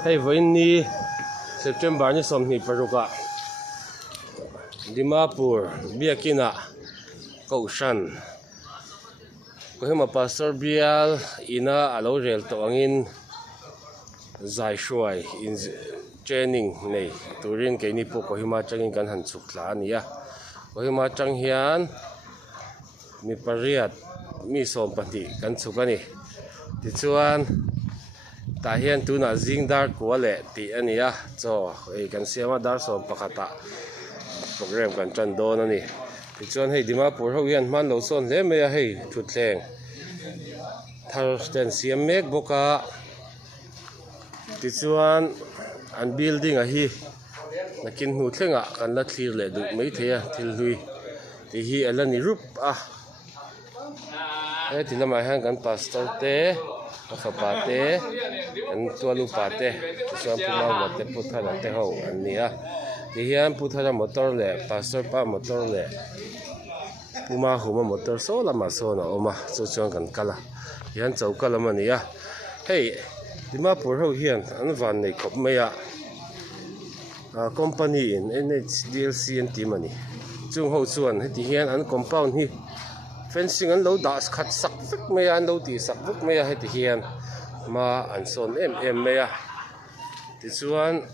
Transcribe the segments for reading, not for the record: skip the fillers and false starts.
Hey Winnie September ni somni paruka Dimapur Biakina Kaushan Kohima Pastor Bial ina alo rel to angin zai shuai in training nei turin ke ni po Kohima changin kan han chukla ania Kohima chang hian mi pariat mi som pati kan chukani ti chuan ta hian tuna zingdar kuale ti ania cho ei kan siama dar som pakata program kan chan don ani ti chuan hei Dimapur ho hian man lo son le me hei thutleng thar sten siam mek boka ti chuan an building a hi nakin hu thlenga kan la thlir le du mai theya thil hlui ti hi alani rup a ti lama han kan pastor te Kapate and Tualu Pate, so Pumate Putana Teho and Nia. The Hian Putana motor le, Pastor Pa motor le, Puma Huma motor sola masona, Oma, so strong and color. Yan so calamania. Hey, Dimapur ho here, and Van de Copmea company in NHDLC and Timony. Jung Ho Suan, the Hian and compound he. Fencing and low das cut suck vic me and low tea suck vic me at the hian ma and son mea. This one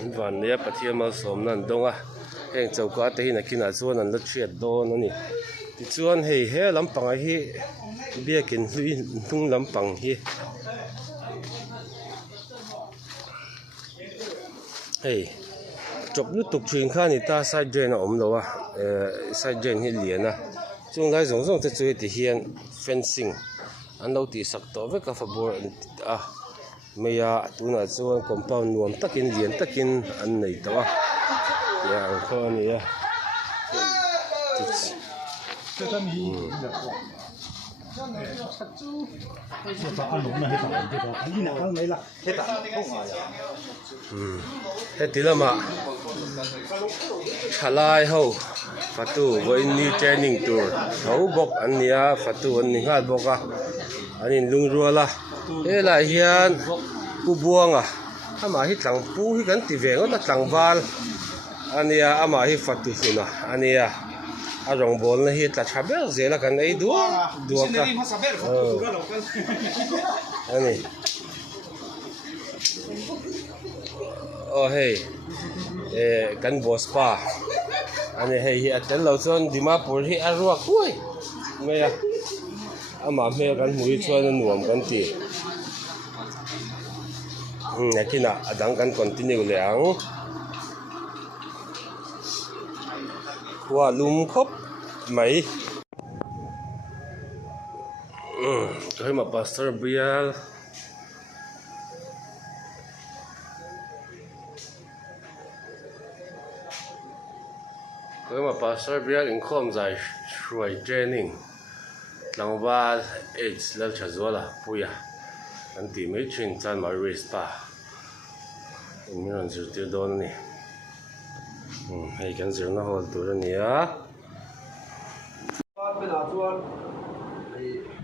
and one near Patiama som nan donga. Hang so got in a kinazon and look at dawn on it. This one hey hair lampang he be a kin tung lampang he. Hey, chop you took train canita side drain lower side drain hilliana. Chung lai zong zong te chui ti hian fencing an lo ti sak to ve ka favor a meya tuna chuan compound nuam takin lian takin an nei tawa ya an kho ni ya hetilama thalai ho Fatu Winnie training tour ho bok ania Fatu an ningal boka anin lungruala ela hian pu buanga ama hi tlang pu hi kan ti veng ta tlangwal ania ama hi Fatu suna ania arong bol na hi ta thaber zela kan ei duaka ani oh hey kan boss pa ani hei atel lo chon Dimapur hi arua khui meya ama me kan hui chuan nuam kan ti nakina adang kan continue leang wa lum khop mai kai ma Pastor Bial Kama Pastor Bial in khom zai shuai training langwal age lal chazola puya anti mai chin chan mai race pa imiran zirtir don ni hei kan zirna hol tur ni a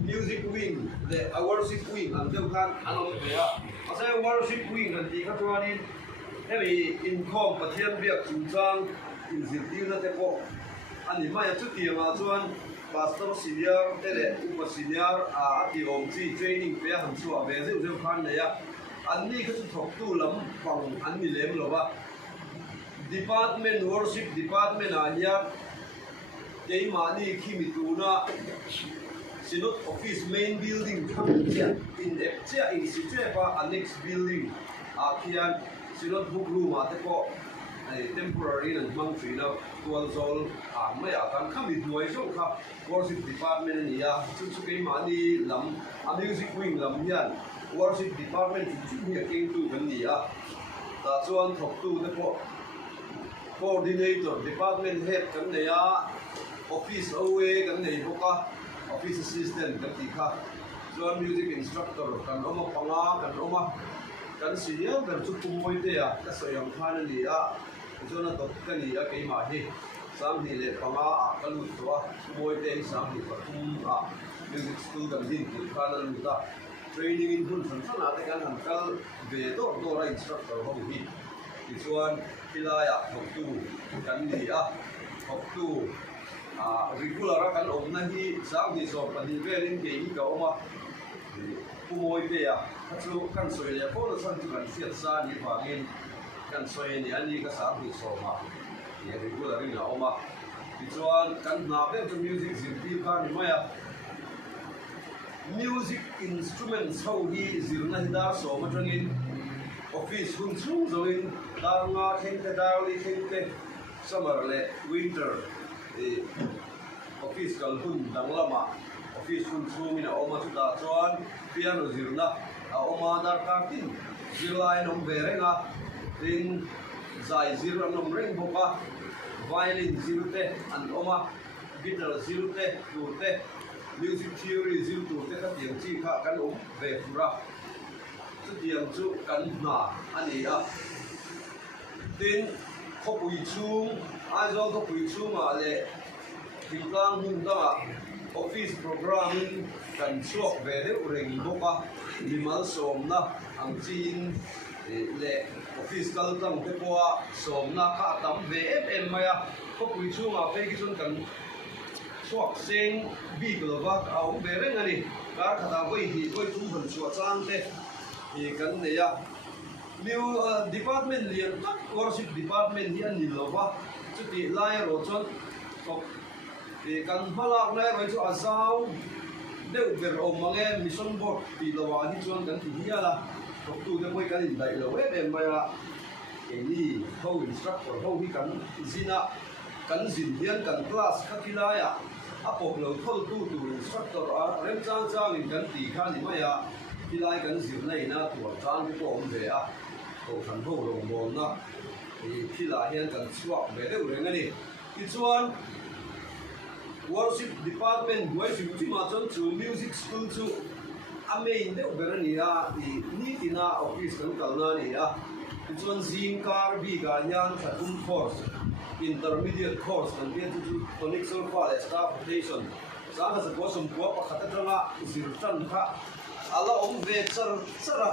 music wing the worship wing and them kan ano ya asa worship wing kan ti ka tuanin hei in khom pathian biak chang in zirtir na te ko ani mai chu ti ma chuan pastor senior tele upa senior ati om chi training pe han chu ave ze ze khan ne ya anni ka chu thok tu lam pang anni lem lo ba department worship department ania dei ma ni khimi tu na sinot office main building in epcha in situepa annex building akian sinot book room ate ko temporary and monthly now to all mai akan kami duai so ka worship department ni ya chu ke mani lam music wing lam hian worship department chu ni king tu kan ni ya ta chuan thok tu te ko coordinator department head kan ne ya office oa kan nei boka office assistant kan ti kha chuan music instructor kan oma panga kan oma kan senior kan chu pumoi te ya ka soyam khan ni ya Zona Tokani, okay, Mahi, some he let Pama, Kalutua, Boy Day, some he for music student, Kanaluta, training in hun san sana te kan han kal ve do ra instructor ho hi ti chuan pilaya thok tu kan ni a thok tu regular kan om na hi sang ni so pani velin ke hi ka oma pumoi pe a chu kan soi le ko san chu kan siat sa ni wangin kan soi ni ani ka sang ni so ma ye regular ni oma ti chuan kan na pe chu music zin pi ka ni maya music instruments how he zirna hida so matangin office hun chung zoin darnga khengte darli khengte summer le winter office kal hun danglama office hun chung ina oma chu da chuan piano zirna a oma dar ka tin zirlai nom verenga tin zai zir nom reng boka violin zirte an oma guitar zirte turte music theory zil tu te ka tiang chi kha kan ve pura chu tiang chu kan na ani a tin khopui chung a zo khopui chung ma le thinglang hun da office programming kan chuak ve de reng boka limal somna ang chin le office kal tam te poa somna kha tam ve em maya khopui chung a pe ki chun kan chuak seng bi glova au bereng ani kar khata goi hi goi tum han chuak chang te hi kan ne ya new department lian tak worship department hi ani lova chuti lai ro chon tok kan malak lai roi chu azau deu ber om mange mission board pi lawa hi chuan kan ti hiala tok tu te moi kan in dai lo em maya ni ho instructor ho hi kan zina kan zin hian kan class khakilaya apok lo thol tu instructor rem chang in kan ti kha ni maya tilai kan zir nei na tu chang ki ko ve a to than ho lo mon na thila hian kan chuak ve de reng ani ti chuan worship department boy chi ma chon chu music school chu ame in de berani a ni tina office kan kalna ni a ti chuan zin kar bi ga hian thatum course intermediate course and get to tonic sulfa staff rotation sanga sa kosum ko pa khatatanga zirtan kha ala ve chara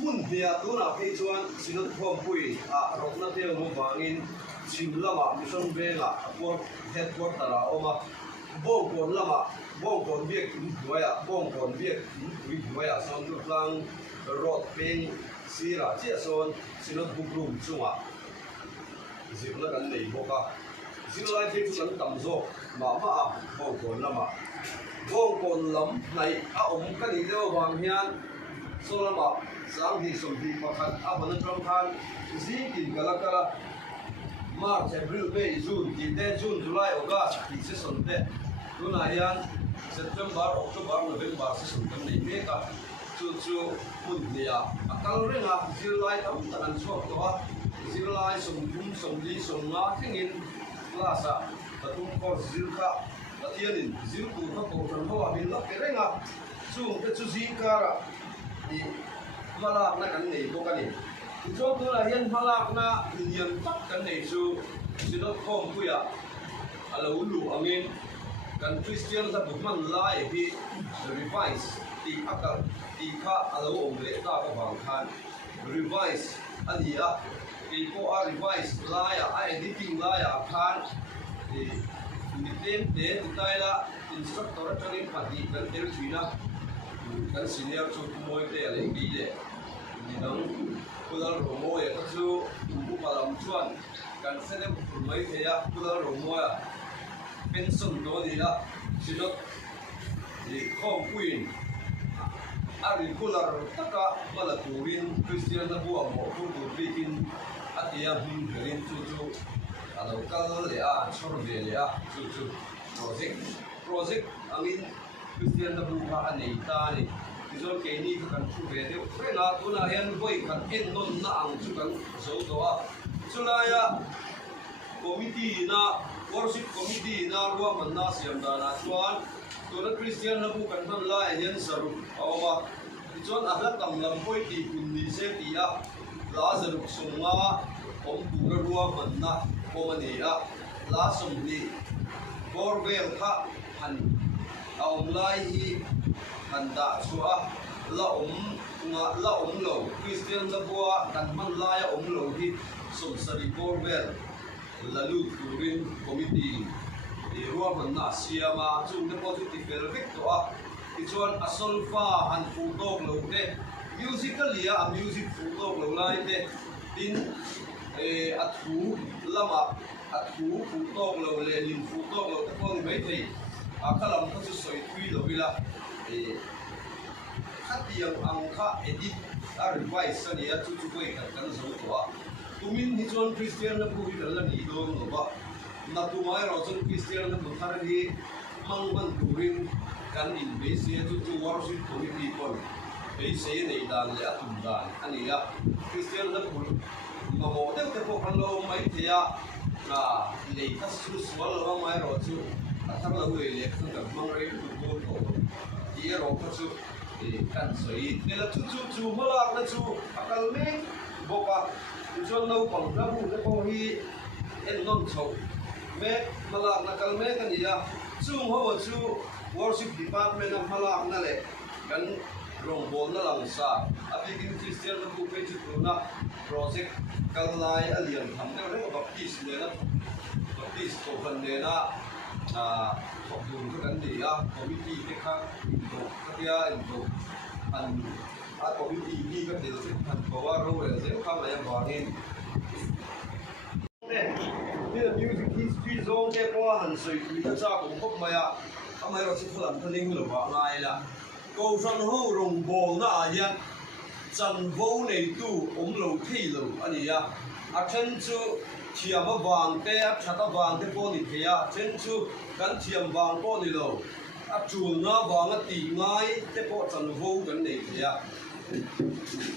mun dia tuna pe chuan sinot phom pui a rokna te mo wangin chimlama mission bela por headquarter a oma bongkon lama bongkon biak duaya bongkon biak duaya son tu lang road pen sira che son sinot bukrum chunga zirna kan nei boka zirlai te chu kan tam zo ma bongkon lama bongkon lam nai a kan i leo wang hian solama sang hi som hi pakhat a ban tram khan zin kala March April May June June July August ti se son te tuna hian September October November se son kan nei me ka chu mun nia akal renga zirlai tam tan chuak to a zirlai som li som nga thingin klasa tatum ko zirka atianin zirku ka ko tan ho abin la kerenga chu zikara di malak na kan nei bokani chu tu la hian malak na indian tak kan nei chu sinot khom puya alo lu angin kan Christian sa bukman lai hi revise ti akal ti kha alo omle ta ka bang khan revise ania ko a revise laya a editing laya khan ni tem te taila instructor training pati kan terchina kan senior chu moi te ale bi le ni dang kulal romo ya chu ku palam chuan kan sene mai te ya kulal romo ya pension do ni la sinot ni khom queen ari kular taka mala turin Christian na buwa mo tu bikin atia hin garin chu alo kal le a chor ve le a chu project angin Christian na buwa anei ta ni izol ke ni kan chu ve de frena tuna hian boy kan en non na ang chu kan zo do a chulaya committee na worship committee na ruwa manna siam dana chuan tuna Christian na bu kan ban la hian saru awa chuan ahla tam lam poi ti kun ni se ti a lazaruk sunga om tura ruwa manna komani a la som ni borvel kha han aum lai hi han da chua ละอมโลคริสเตียนตะบัวกันมันลายอมโลที่สมสริโกเวลละลูตูรินคอมมิตี้รวมมันน่าเสียมาจุ่มเดปอซิทีฟเฟลวิกตัวที่ชวนอัสลฟ้าหันฟูโตกโลเตมิวสิคเลียมิวสิกฟูโตกโลไลเตดินอัดหูละมาอัดหูฟูโตกโลเลลินฟูโตกโลแต่พวกนี้ไม่ใช่ข้าลำเขาจะสวยทุยโลวิละข้าเตียงอังข้าเอดิตอะไรไว้สัญญาจุดๆไปกันสองตัวตุมินที่ชวนคริสเตียนนักบุญกันละนี่โดนหรือว่านักตัวไม่เราชวนคริสเตียนนักบุญทารีมันดูรินกันอินเบสเซียจุดๆวารุสิตคอมมิตี้คนเบสเซียในด้านเลยตุ่มด้านอันนี้อะคริสเตียนนักบุญมาโมเดลแต่พวกเราไม่เทียเลยถ้าสุดสวรรค์เราไม่เราชูถ้าเราเลยขึ้นกับมังเรย์ทุกคนที่เราก็ชูกันสวยเนี่ยเราชูมาลากนะชูอาการเมฆบอกว่าชวนเราฝั่งพระบุตรพวกนี้เอ็นนนชาวเมฆมาลากนักการเมฆกันนี่อะชูหัวชู worship department มาลากนั่นแหละกันโรงบอลนั่นหลังซาอภิกินคริสเตียนนักบุญเป็นจุดนั้นโปรเจกต์กันไล่อเลียนทำได้เรื่องบัพติสเนี่ยนะบัพติสตัวคนเนี่ยนะขอบคุณทุกท่านดีอ่ะคอมมิตี้ที่ข้างอินโดก็ที่อินโดอันคอมมิตี้นี่ก็เดี๋ยวจะทันเพราะว่าเราเดี๋ยวข้างไหนยังบอกเองเนี่ยนี่มิวสิกฮิสตรีโซนเนี่ยเพราะว่าหันสุดมีท่าจ้าผมพบมาอ่ะทำไมเราถึงพลังพลิงหรือว่าไงล่ะกูฟังหูลงบอลน่าเย็นจันโวในตู้อมโลที่โลอันนี้อ่ะอาเช่นชูเทียมวางเตะชัดวางเตะโปนิเทียเช่นชูกันเทียมวางโปนิโลอาจูนน่าวางตีง่ายเตะโปจันโวกันในเทีย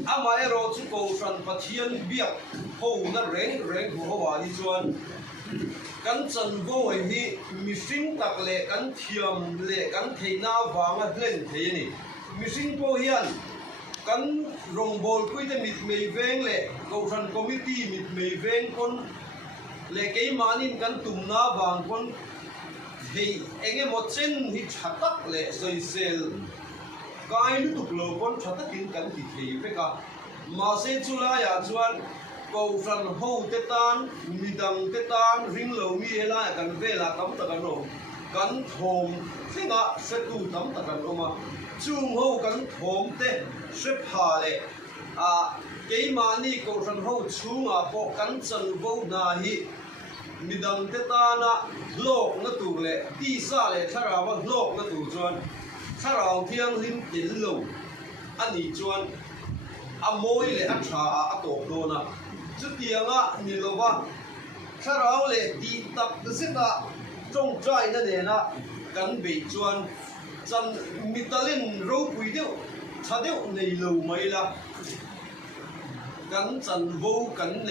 อามาเอโรชูกูฟังปัจจัยเบียกหูน่าเร่งหัววาที่ชวนกันจันโวที่มิสิงตักเล่กันเทียมเล่กันเทน่าวางเล่นเทียนี่มิสิงโปเฮียนกันโรงบอลคุยแต่มิดไม่เวงเล่กูฟังคอมมิตี้มิดไม่เวงคนเล่กี่มานินกันตุ่มน่าวางคนเฮ้เองหมดเส้นที่ชัดตักเล่ใส่เซลกายลุตุกโลคนชัดตักกินกันที่เทียไปกันมาเซจุลายาจวนกูฟังหูเตตันมีดังเตตันริงโลมีเฮล่ากันเวลาตั้มตะกันโนกันทมสิ่งอ่ะเสตุตั้มตะกันโนมาจุ่มหูกันทมเตเสพาเลกี่มานี่กูฟังหูชุ่มพอกันจันวูนาฮีมีดังเตตันโลกนั่นตัวเลยตีซาเลยถ้าเราว่าโลกนั่นตัวจวนถ้าเราเที่ยงริมติลโลอันนี้จวนอโมยเลยอัชาอัตโตโดนะจุดเดียงอ่ะนี่เราว่าถ้าเราเลยดีตักสิตาจงใจนั่นเองนะกันไปจวนจันมิตรลินรูปวิดีโอถ้าเดียวในโลไม่ละกันจันวูกันใน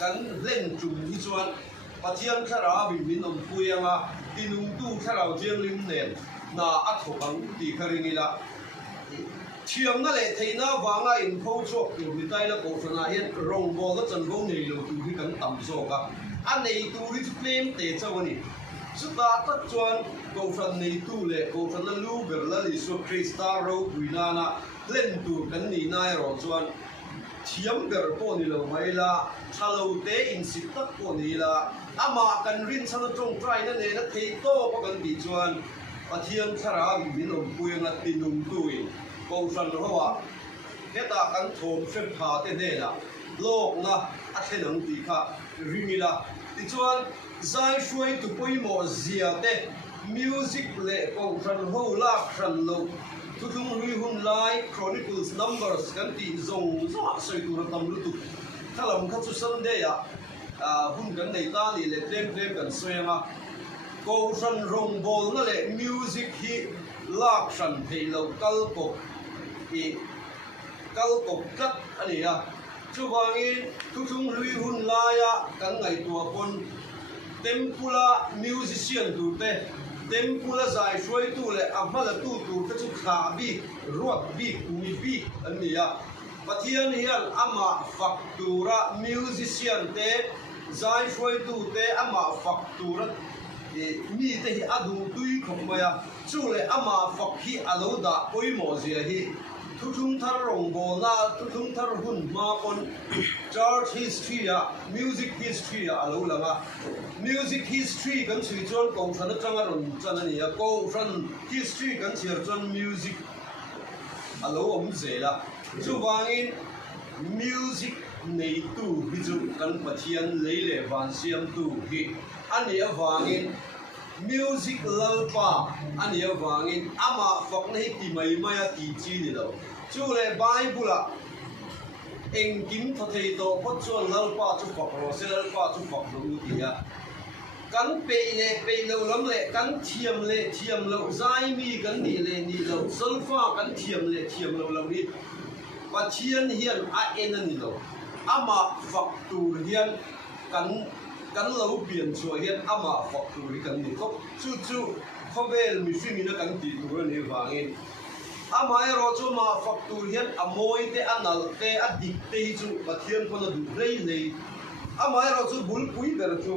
กันเล่นจุ่มที่จวนปัจจัยถ้าเราบินบินอมคุยอ่ะตีนุ่งตู้ถ้าเราเจียงริมเนนน่าอัดหัวกันตีคารินีละเชื่อมนั่นแหละที่น่าวางอินโฟช็อปอยู่ในใต้ละโฆษณาเห็นโรงบอลก็จันวูในโลตู้ที่กันต่ำโซกะอันในตู้ที่เคลมเตะเจ้าวันนี้สุดท้ายตัดจวนกูฟังในตู้เลยกูฟังนั่นลูเบอร์ละลิสุคริสตาโรวินานะเล่นตู้กันนี่นายรอจวนเทียมเบอร์ปนี่เราไม่ละชาลูเตอินสิตักปนี่ละอามากันรินฉันจงใจนั่นเองนะเทโต้ปกันดีจวนปัจเจียนชาราบินอมปุยงัดตินุมตุยกูฟังเขาว่าเฮตากันโถมเส้นผ่าเต้นละโลกนะอาเทนังตีค่ะริมิละที่จวนใจช่วยตุปุยโมเสียเตมิวสิกเล่กูฟังเขาลากฟังโลทุกทุกรุ่ยหุ่นไลค์ครอนิเคิลส์นัมเบอร์สกันตีทรงสวัสดิ์ตัวตำรุตุถ้าเราไม่เข้าสู่สันเดียหุ่นกันในตาลีเล่เต็มกันสวยมากูฟังรงบอลนั่นแหละมิวสิกฮีลากฟังเพลงกัลกกัดอันนี้อ่ะช่วงนี้ทุกรุ่ยหุ่นไลค์กันไงตัวคนเต็มพูละมิวสิเชียนตัวเต้เต็มพูละใจช่วยตัวเลยอามาละตัวก็จะขาบีรวดบีมีบีอันนี้อ่ะปัจจัยนี้อามาฟักตัวละมิวสิเชียนเต้ใจช่วยตัวเต้อามาฟักตัวละมีแต่อดูตุยของมันจู่เลยอามาฟักฮีอโลดาโอยโมเสียฮีท ทุกทารงโบนาทุกทารหุ่นมาคน Church history อะ music history อะอะไรล่ะวะ music history กันชื่อจวนกองทัพจังหวัดจันนี่กองทัพ history กันชื่อจวน music อะไร我们说啦就话因 music ในตู้ที่จุกันปะเทียนเลยเลยวันเสียมตู้ที่อันนี้ว่า因 music เล่าป่าอันนี้ว่า因อามาฟังให้ที่ไม่ตีจีนี่เราจู่เลยไบเบิลเองกินทัศน์ตัวพอจวนเล่าป่าจุฟักเราเสเล่าป่าจุฟักเราดีอ่ะกันเปย์เราล้ำเลยกันเทียมเราใจมีกันนี่เราซัลฟ้ากันเทียมเรานี่ปะเทียนเฮียนเอ็นนี่เราอามาฟักตูเฮียนกันเราเปลี่ยนช่วยเฮียนอามาฟักตูกันนี่ก็จู่เขาเวลมีสิ่งนี้กันตีตัวนี่ว่างี้อามาเอรอจูมาฟักตูเฮียนอโมยเตอันนัลเตอดิกเตจูปะเทียนคนดูเลยอามาเอรอจูบุลปุยเบรจู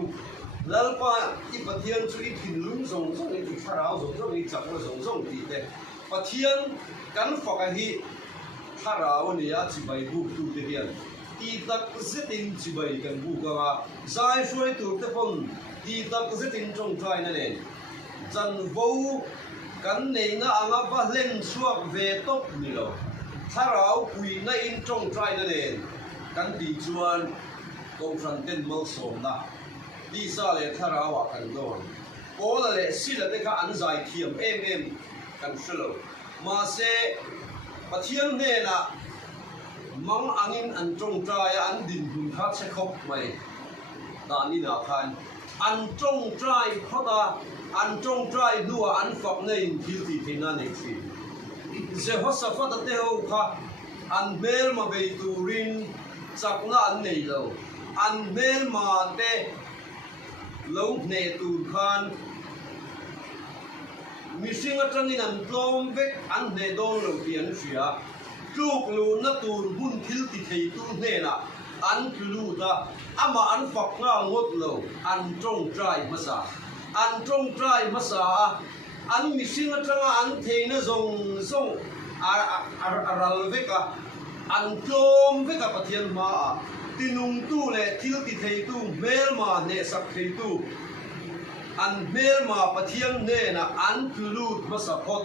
ลัลปาอีปะเทียนจูอีถิ่นลุงส่งอีถิ่นชาราวส่งอีจับมาส่งตีเตปะเทียนกันฟักฮีชาราวนี่อาจิบายบุกตูเทียนตีตักเซตินจิบายกันบุกว่าใจช่วยตัวเตปนตีตักเซตินจงใจนั่นเองจันวูกันในน่ะอ่างบ้าเล่นช่วงเวทบนี่หรอถ้าเราคุยในอินจงใจนั่นเองกันดีจวนกองทัพเต้นมัลสมนะดีซาเลยถ้าเราว่ากันโดนโอ้ละเลยสิละเด็กอันใจเทียมเอ็มกันสโลมาเสปะเทียนเนี่ยนะมังอันนี้อันจงใจอันดินหุ่นทัดเชคบไว้ตอนนี้นะคันอันจงใจเพราะตาอันจงใจนัวอันฝักในทิลที่ที่นั่นเองสิเจ้าหัวสัฟต์เตหูค่ะอันเมลมาเบตูรินจากนั้นอันนี้เราอันเมลมาเตลงเนตูคันมิสิงห์จันนี่นั่นลมเวกอันเนดอนเราเปลี่ยนเสียลูกลูนัตูนบุญทิลที่ที่ตูเนน่ะอันคือลูตาอามาอันฝักง่างดเราอันจงใจมาซาอันจงใจมาซาอันมิสิงห์จังอันเทนส่งอารัลเวกอันลมเวกปะเทียนมาตินุงตู้เลยทิลที่ที่ตูเมลมาเนสักที่ตูอันเมลมาปะเทียนเนน่ะอันคือลูดมาสักพด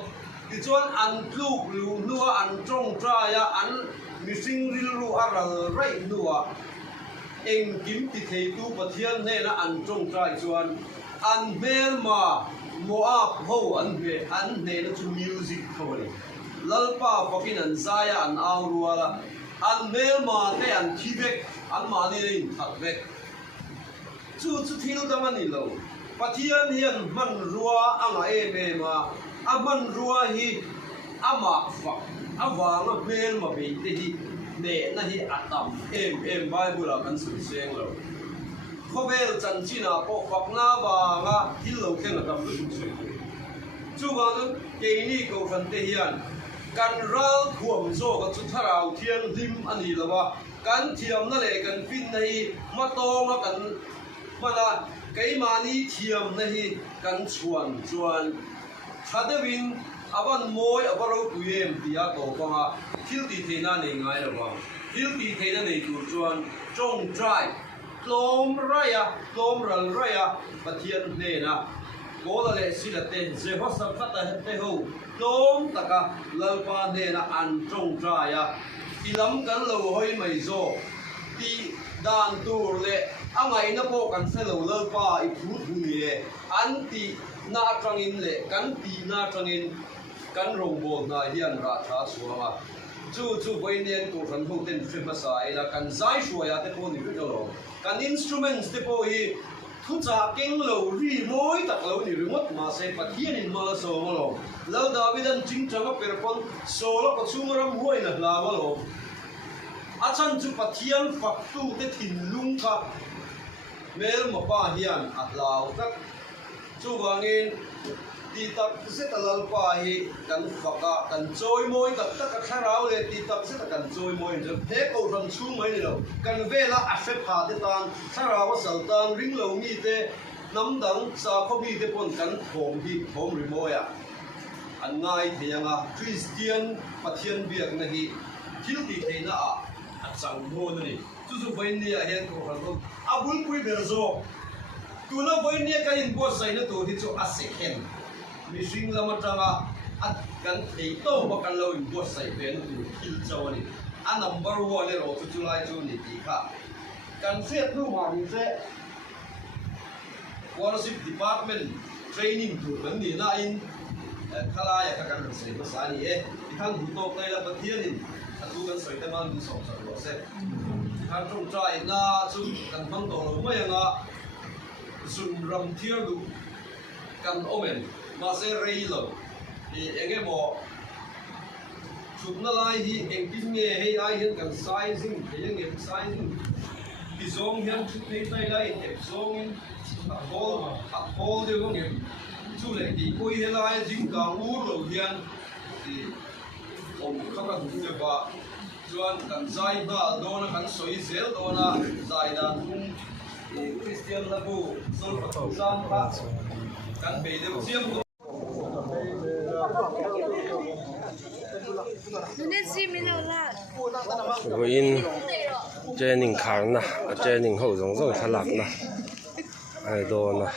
ที่จวนอันลูกลูนัวอันจงใจอันมิสิงห์ริลูอารัลไรนัวเองกิมติเทตูปะเทียนเนนะอันจงใจจวนอันเมลมาโมอาโฮอันเนนะจูมิวสิกเขาเลยลัลปาฟักินอันซายอันอาวรัวละอันเมลมาเตอันทีเบกอันมานี่เลยทัดเบกจู่ทิลดังนี่เราปะเทียนเฮียนมันรัวอังเอเมมาอามันรัวฮีอามาฟักอาวางเมลมาเบตฮีเนนะฮีอัตตามเอ็มไบเบิลกันสุดเสียงเราเขาเวลจันจีน่าพอฟักน้าบางะที่เราแค่นั้นทำสุดเสียงจู่ว่านั้นเกนี่ก็ฟันเทียนกันรัลขวมโซ่กับจุดท่าเราเทียนริมอันนี้ละว่ากันเทียมนั่นแหละกันฟินในมาโตมากันมาละไก่มานี่เทียมในกันชวนถ้าเดวินอาวันมวยอาวันเราคุยเอ็มที่อาโตฟังอ่ะทิลตีเทน่าในไงละว่าทิลตีเทน่าในตัวชวนจงใจลมไรอะลมรัลไรอะปะเทียนเนนะโกละเลสิละเตเจหัวสัฟต์เตหูลมตะกะลัลปาเนนะอันจงใจอะที่ล้ำกันเราห้อยไม่โซที่ด่านตัวเละอ่ะไงนะพวกกันเสลาลัลปาอีพูดหุ่นเย่อันที่นาจังอินเละกันตีนาจังอินกันรงโบนาเฮียนราชาสัวมาจู่ไปเนียนตัวฉันพูดเต็มฟิมาสายแล้วกันใจช่วยแต่พวกนี้ก็จะลงกันอินสตูเมนต์ที่พวกนี้ทุกจากเก่งเรารีโมยตักเรานี่รีโมทมาเสพเทียนินมาโซ่มาลงแล้วดาวิดันจริงจังก็เป็นคนโซ่แล้วก็ชุ่มรำห้วยนักลามาลงอาจารย์จุปเทียนฝักตู้เตถิ่นลุงค่ะเมลมาป้าเฮียนอัดลาวก็จู่บางอินตีตักเสตลัลปาฮีกันฝักกันโจยมวยตักข้าราวเลยตีตักเสตกันโจยมวยจะเทคเอารันชุ่มไม่เนี่ยกันเวลาอาเฟพาเตตันข้าราวสัลตันริงเหล่ามีเตน้ำดังซาเขามีเตปนกันโถมรีโมยอ่ะ อันง่ายเทียงอ่ะคริสเตียนปะเทียนเบียกนะฮีทิลตีเทนะอ่ะอันสังโมนี่จู่ๆไปเนี่ยเห็นตัวเขาอาบุลคุยเบลโซตัวนั้นไปเนี่ยกันอินโพสใส่นะตัวที่จู่อาเซเคนมีสิ่งละมันจังอ่ะอัดกันไอ้โต้บักกันเราอินโพสใส่เป็นตัวทิลเจ้านี่อันนัมเบอร์วันเนี่ยเราจู่ๆไล่จู่นี่ดีค่ะกันเสียรู้มานี่เสีย Worship Department Training ถูกเหมือนนี่นะอินข้าลายกับการเสพภาษานี่ที่ข้างหูโตในละประเทศนี่ทุกกันใส่แต่มันมีสองสัตว์เสพข้างตรงใจน่าจุดกันฟังตรงเราไม่ยังอ่ะซุ่มรำเที่ยวดูกันโอเมนมาเสรีเลยที่เองบอกชุดนั่นไรที่เองที่เงี้ยให้ไอ้เห็นกันไซซิ่งที่ยังเก็บไซซิ่งที่ส่งเห็นชุดในใจไรเก็บส่งPaul dia kong em chu le ti koi helai jing ka u lo hian ti om kha ka du le ba chuan kan zai ba do na kan soi zel do na zai dan kum Christian la bu sol pa sam pa kan be de chiam Rồi in training kháng na, training hậu giống giống thà lạc na, ai đồ na.